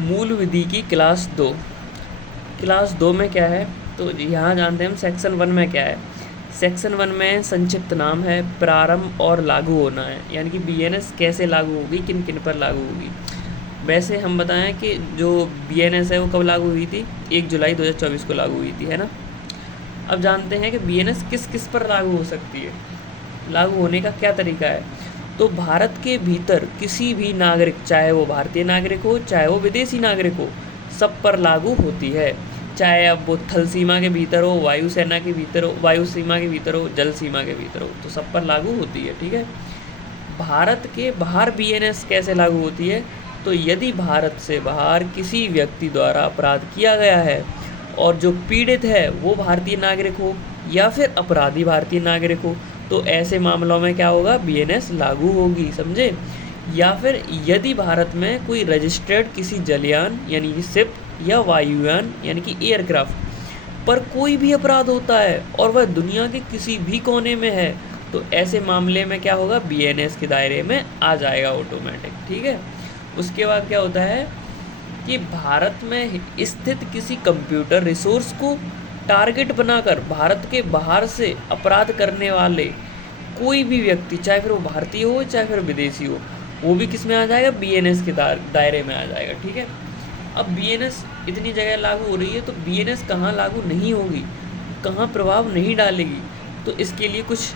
मूल विधि की class 2। Class 2 में क्या है, तो यहाँ जानते हैं हम सेक्शन 1 में क्या है। सेक्शन 1 में संक्षिप्त नाम है प्रारंभ और लागू होना है, यानी कि बीएनएस कैसे लागू होगी, किन किन पर लागू होगी। वैसे हम बताएं कि जो बीएनएस है वो कब लागू हुई थी, 1 जुलाई 2024 को लागू हुई थी, है ना। अब जानते हैं कि बीएनएस किस किस पर लागू हो सकती है, लागू होने का क्या तरीका है। तो भारत के भीतर किसी भी नागरिक, चाहे वो भारतीय नागरिक हो चाहे वो विदेशी नागरिक हो, सब पर लागू होती है। चाहे अब वो थल सीमा के भीतर हो, वायुसेना के भीतर हो, वायु सीमा के भीतर हो, जल सीमा के भीतर हो, तो सब पर लागू होती है, ठीक है। भारत के बाहर बीएनएस कैसे लागू होती है, तो यदि भारत से बाहर किसी व्यक्ति द्वारा अपराध किया गया है और जो पीड़ित है वो भारतीय नागरिक हो या फिर अपराधी भारतीय नागरिक हो, तो ऐसे मामलों में क्या होगा, बीएनएस लागू होगी, समझे। या फिर यदि भारत में कोई रजिस्टर्ड किसी जलयान यानी कि शिप या वायुयान यानी कि एयरक्राफ्ट पर कोई भी अपराध होता है और वह दुनिया के किसी भी कोने में है, तो ऐसे मामले में क्या होगा, बीएनएस के दायरे में आ जाएगा ऑटोमेटिक, ठीक है। उसके बाद क्या होता है कि भारत में स्थित किसी कंप्यूटर रिसोर्स को टारगेट बनाकर भारत के बाहर से अपराध करने वाले कोई भी व्यक्ति, चाहे फिर वो भारतीय हो चाहे फिर विदेशी हो, वो भी किस में आ जाएगा, बीएनएस के दायरे में आ जाएगा, ठीक है। अब बीएनएस इतनी जगह लागू हो रही है, तो बीएनएस कहाँ लागू नहीं होगी, कहाँ प्रभाव नहीं डालेगी, तो इसके लिए कुछ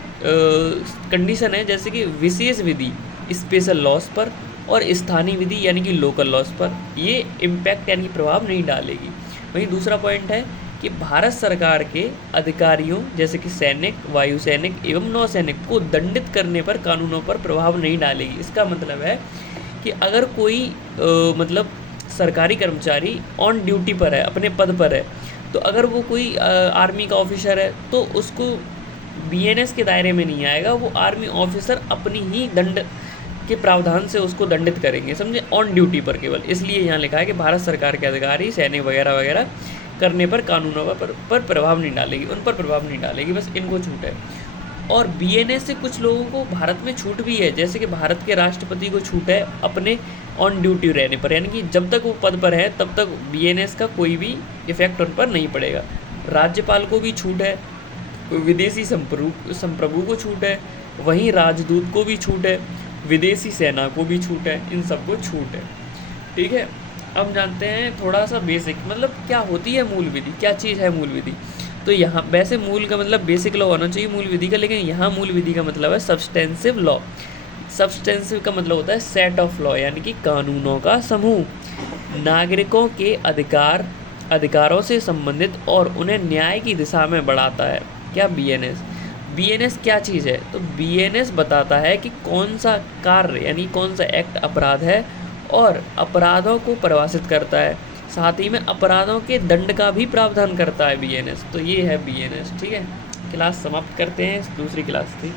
कंडीशन है, जैसे कि विशेष विधि स्पेशल लॉस पर और स्थानीय विधि यानी कि लोकल लॉस पर ये इम्पैक्ट यानी कि प्रभाव नहीं डालेगी। वहीं दूसरा पॉइंट है कि भारत सरकार के अधिकारियों जैसे कि सैनिक, वायु सैनिक एवं नौसैनिक को दंडित करने पर कानूनों पर प्रभाव नहीं डालेगी। इसका मतलब है कि अगर कोई मतलब सरकारी कर्मचारी ऑन ड्यूटी पर है, अपने पद पर है, तो अगर वो कोई आर्मी का ऑफिसर है तो उसको बीएनएस के दायरे में नहीं आएगा, वो आर्मी ऑफिसर अपनी ही दंड के प्रावधान से उसको दंडित करेंगे, समझे, ऑन ड्यूटी पर केवल। इसलिए यहाँ लिखा है कि भारत सरकार के अधिकारी, सैनिक वगैरह वगैरह करने पर कानूनों पर प्रभाव नहीं डालेगी, उन पर प्रभाव नहीं डालेगी, बस इनको छूट है। और बीएनएस से कुछ लोगों को भारत में छूट भी है, जैसे कि भारत के राष्ट्रपति को छूट है अपने ऑन ड्यूटी रहने पर, यानी कि जब तक वो पद पर है तब तक बीएनएस का कोई भी इफेक्ट उन पर नहीं पड़ेगा। राज्यपाल को भी छूट है, विदेशी संप्रभु को छूट है, वहीं राजदूत को भी छूट है, विदेशी सेना को भी छूट है, इन सबको छूट है, ठीक है। अब जानते हैं थोड़ा सा बेसिक, मतलब क्या होती है मूल विधि, क्या चीज़ है मूल विधि। तो यहाँ वैसे मूल का मतलब बेसिक लॉ होना चाहिए मूल विधि का, लेकिन यहाँ मूल विधि का मतलब है सब्सटेंसिव लॉ। सब्सटेंसिव का मतलब होता है सेट ऑफ लॉ, यानी कि कानूनों का समूह। नागरिकों के अधिकारों से संबंधित और उन्हें न्याय की दिशा में बढ़ाता है क्या, बीएनएस। बीएनएस क्या चीज़ है, तो बीएनएस बताता है कि कौन सा कार्य यानी कौन सा एक्ट अपराध है और अपराधों को परिभाषित करता है, साथ ही में अपराधों के दंड का भी प्रावधान करता है बीएनएस। तो ये है बीएनएस, ठीक है। क्लास समाप्त करते हैं, दूसरी क्लास थी।